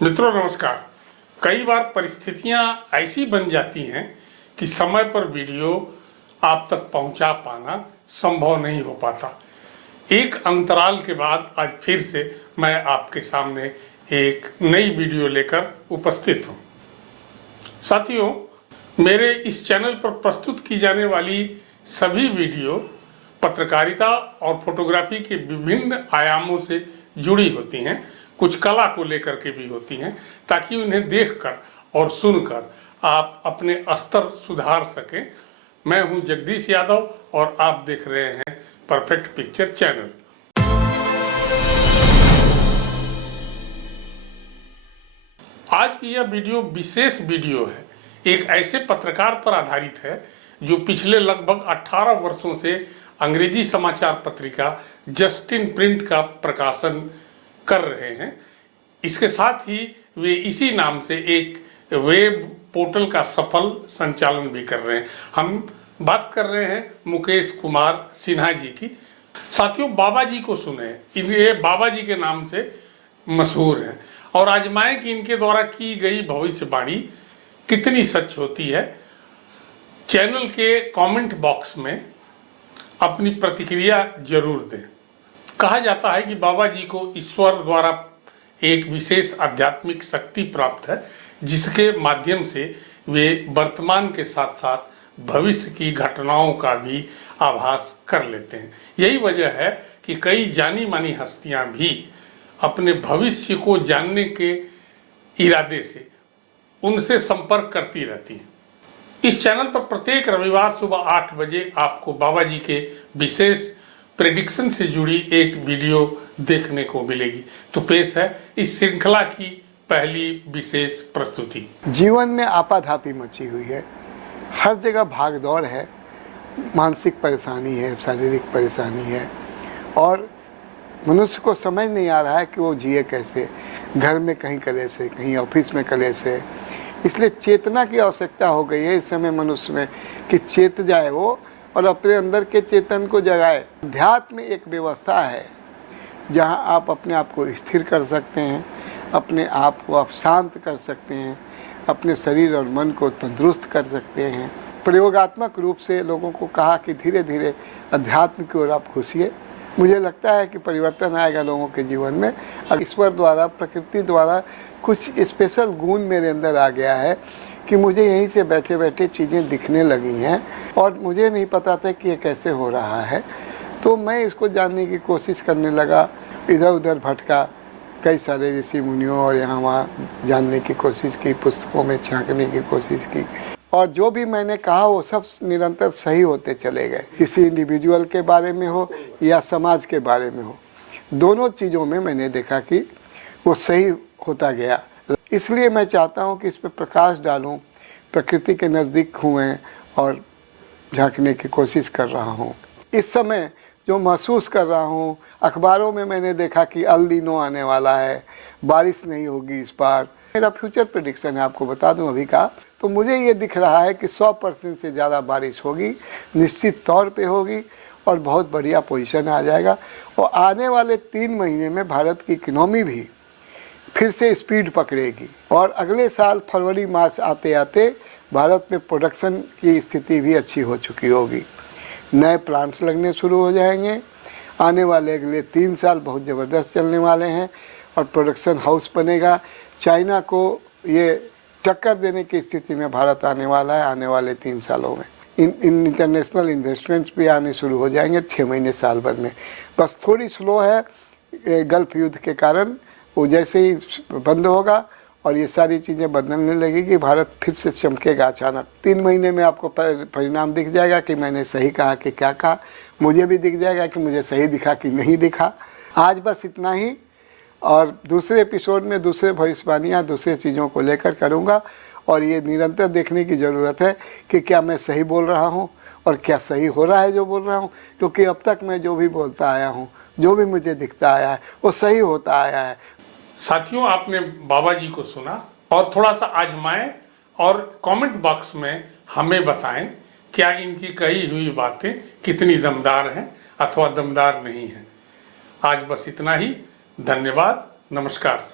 मित्रों नमस्कार। कई बार परिस्थितियां ऐसी बन जाती हैं कि समय पर वीडियो आप तक पहुंचा पाना संभव नहीं हो पाता। एक अंतराल के बाद आज फिर से मैं आपके सामने एक नई वीडियो लेकर उपस्थित हूं। साथियों, मेरे इस चैनल पर प्रस्तुत की जाने वाली सभी वीडियो पत्रकारिता और फोटोग्राफी के विभिन्न आयामों से जुड़ी होती हैं, कुछ कला को लेकर के भी होती हैं, ताकि उन्हें देखकर और सुनकर आप अपने स्तर सुधार सकें। मैं हूं जगदीश यादव और आप देख रहे हैं परफेक्ट पिक्चर चैनल। आज की यह वीडियो विशेष वीडियो है। एक ऐसे पत्रकार पर आधारित है जो पिछले लगभग 18 वर्षों से अंग्रेजी समाचार पत्रिका जस्टिन प्रिंट का प्रकाशन कर रहे हैं। इसके साथ ही वे इसी नाम से एक वेब पोर्टल का सफल संचालन भी कर रहे हैं। हम बात कर रहे हैं मुकेश कुमार सिन्हा जी की। साथियों, बाबा जी को सुने, ये बाबा जी के नाम से मशहूर हैं और आजमाएं कि इनके द्वारा की गई भविष्यवाणी कितनी सच होती है। चैनल के कमेंट बॉक्स में अपनी प्रतिक्रिया जरूर दें। कहा जाता है कि बाबा जी को ईश्वर द्वारा एक विशेष आध्यात्मिक शक्ति प्राप्त है, जिसके माध्यम से वे वर्तमान के साथ साथ भविष्य की घटनाओं का भी आभास कर लेते हैं। यही वजह है कि कई जानी मानी हस्तियां भी अपने भविष्य को जानने के इरादे से उनसे संपर्क करती रहती हैं। इस चैनल पर प्रत्येक रविवार सुबह 8 बजे आपको बाबा जी के विशेष प्रेडिक्शन से जुड़ी एक वीडियो देखने को मिलेगी। तो पेश है इस श्रृंखला की पहली विशेष प्रस्तुति। जीवन में आपाधापी मची हुई है, हर जगह भागदौड़ है, मानसिक परेशानी है, शारीरिक परेशानी है और मनुष्य को समझ नहीं आ रहा है कि वो जिए कैसे। घर में कहीं कलेश है, कहीं ऑफिस में कलेश है। इसलिए चेतना की आवश्यकता हो गई है इस समय मनुष्य में कि चेत जाए वो और अपने अंदर के चेतन को जगाए। अध्यात्म एक व्यवस्था है जहां आप अपने आप को स्थिर कर सकते हैं, अपने आप को आप शांत कर सकते हैं, अपने शरीर और मन को तंदुरुस्त कर सकते हैं। प्रयोगात्मक रूप से लोगों को कहा कि धीरे धीरे अध्यात्म की ओर आप घुसिए। मुझे लगता है कि परिवर्तन आएगा लोगों के जीवन में। ईश्वर द्वारा, प्रकृति द्वारा कुछ स्पेशल गुण मेरे अंदर आ गया है कि मुझे यहीं से बैठे बैठे चीज़ें दिखने लगी हैं और मुझे नहीं पता था कि ये कैसे हो रहा है। तो मैं इसको जानने की कोशिश करने लगा, इधर उधर भटका, कई सारे ऋषि मुनियों और यहाँ वहाँ जानने की कोशिश की, पुस्तकों में झांकने की कोशिश की और जो भी मैंने कहा वो सब निरंतर सही होते चले गए। किसी इंडिविजुअल के बारे में हो या समाज के बारे में हो, दोनों चीज़ों में मैंने देखा कि वो सही होता गया। इसलिए मैं चाहता हूँ कि इस पर प्रकाश डालूँ, प्रकृति के नज़दीक हुए और झांकने की कोशिश कर रहा हूँ। इस समय जो महसूस कर रहा हूँ, अखबारों में मैंने देखा कि अल नीनो आने वाला है, बारिश नहीं होगी इस बार। मेरा फ्यूचर प्रेडिक्शन है, आपको बता दूं अभी का, तो मुझे ये दिख रहा है कि 100% से ज़्यादा बारिश होगी, निश्चित तौर पे होगी और बहुत बढ़िया पोजीशन आ जाएगा। और आने वाले 3 महीने में भारत की इकोनॉमी भी फिर से स्पीड पकड़ेगी और अगले साल फरवरी मार्च आते आते भारत में प्रोडक्शन की स्थिति भी अच्छी हो चुकी होगी। नए प्लांट्स लगने शुरू हो जाएंगे। आने वाले अगले 3 साल बहुत ज़बरदस्त चलने वाले हैं और प्रोडक्शन हाउस बनेगा। चाइना को ये टक्कर देने की स्थिति में भारत आने वाला है आने वाले 3 सालों में। इंटरनेशनल इन्वेस्टमेंट्स भी आने शुरू हो जाएंगे 6 महीने साल भर में। बस थोड़ी स्लो है गल्फ युद्ध के कारण, वो जैसे ही बंद होगा और ये सारी चीज़ें बदलने लगेगी, भारत फिर से चमकेगा अचानक। 3 महीने में आपको परिणाम दिख जाएगा कि मैंने सही कहा कि क्या कहा। मुझे भी दिख जाएगा कि मुझे सही दिखा कि नहीं दिखा। आज बस इतना ही और दूसरे एपिसोड में दूसरे भविष्यवाणियाँ दूसरे चीज़ों को लेकर करूँगा और ये निरंतर देखने की ज़रूरत है कि क्या मैं सही बोल रहा हूँ और क्या सही हो रहा है जो बोल रहा हूँ, क्योंकि अब तक मैं जो भी बोलता आया हूँ, जो भी मुझे दिखता आया है वो सही होता आया है। साथियों, आपने बाबा जी को सुना और थोड़ा सा आजमाएं और कमेंट बॉक्स में हमें बताएं क्या इनकी कही हुई बातें कितनी दमदार हैं अथवा दमदार नहीं हैं। आज बस इतना ही। धन्यवाद। नमस्कार।